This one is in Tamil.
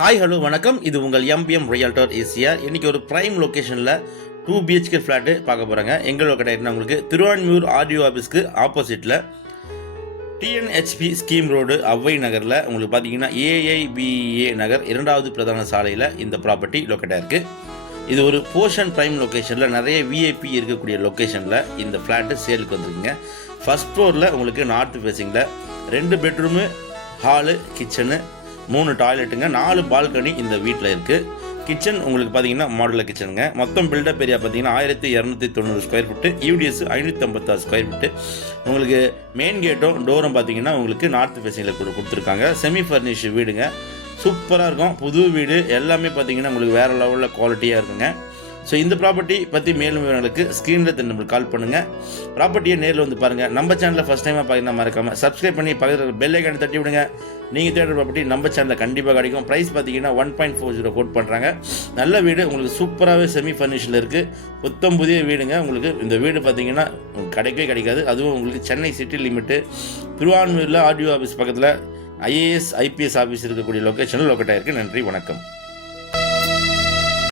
ஹாய் ஹலோ வணக்கம். இது உங்கள் எம்பிஎம் ரியல்டர் ஏசிஆர். இன்றைக்கி ஒரு ப்ரைம் லொக்கேஷனில் 2 BHK ஃப்ளாட்டு பார்க்க போகிறாங்க. எங்களோட கிடையாது உங்களுக்கு திருவான்மியூர் ஆர்டிஓ ஆஃபீஸ்க்கு ஆப்போசிட்டில் டிஎன்ஹெச்பி ஸ்கீம் ரோடு அவ்வை நகரில் உங்களுக்கு பார்த்தீங்கன்னா ஏஐபிஏ நகர் 2வது பிரதான சாலையில் இந்த ப்ராப்பர்ட்டி லொக்கேட்டாக இருக்குது. இது ஒரு போர்ஷன் ப்ரைம் லொக்கேஷனில் நிறைய விஐபி இருக்கக்கூடிய லொக்கேஷனில் இந்த ஃப்ளாட்டு சேலுக்கு வந்துருக்குங்க. ஃபஸ்ட் ஃப்ளோரில் உங்களுக்கு நார்த் ஃபேஸிங்கில் 2 பெட்ரூமு, ஹாலு, கிச்சனு, 3 டாய்லெட்டுங்க, 4 பால்கனி இந்த வீட்டில் இருக்குது. கிச்சன் உங்களுக்கு பார்த்தீங்கன்னா மாடுலர் கிச்சனுங்க. மொத்தம் பில்டப் ஏரியா பார்த்தீங்கன்னா 1290 square feet, UDS 556 square feet. உங்களுக்கு மெயின் கேட்டும் டோரும் பார்த்தீங்கன்னா உங்களுக்கு நார்த் ஃபேஸிங்கில் கொடுத்துருக்காங்க. செமி ஃபர்னிஷ் வீடுங்க, சூப்பராக இருக்கும். புது வீடு எல்லாமே பார்த்தீங்கன்னா உங்களுக்கு வேறு லெவலில் குவாலிட்டியாக இருக்குங்க. ஸோ இந்த ப்ராப்பர்ட்டி பற்றி மேலும் விவரங்களுக்கு ஸ்க்ரீனில் நம்மளுக்கு கால் பண்ணுங்கள். ப்ராப்பர்ட்டியை நேரில் வந்து பாருங்கள். நம்ம சேனலில் ஃபஸ்ட் டைமாக பார்த்தீங்கன்னா மறக்காமல் சப்ஸ்கிரைப் பண்ணி பக்கத்தில் பெல் ஐக்கானை தட்டி விடுங்க. நீங்கள் தேடுற ப்ராப்பர்ட்டி நம்ம சேனலில் கண்டிப்பாக கிடைக்கும். ப்ரைஸ் பார்த்தீங்கன்னா 1.40 கோட் பண்ணுறாங்க. நல்ல வீடு, உங்களுக்கு சூப்பராகவே செமி ஃபர்னிஷில் இருக்குது. புத்தம் புதிய வீடுங்க. உங்களுக்கு இந்த வீடு பார்த்தீங்கன்னா கிடைக்கவே கிடைக்காது. அதுவும் உங்களுக்கு சென்னை சிட்டி லிமிட்டு திருவான்மியூரில் ஆர்டிஓ ஆஃபீஸ் பக்கத்தில் IAS IPS ஆஃபீஸ் இருக்கக்கூடிய லொக்கேஷனில் லொக்கேட் ஆகிருக்கு. நன்றி, வணக்கம்.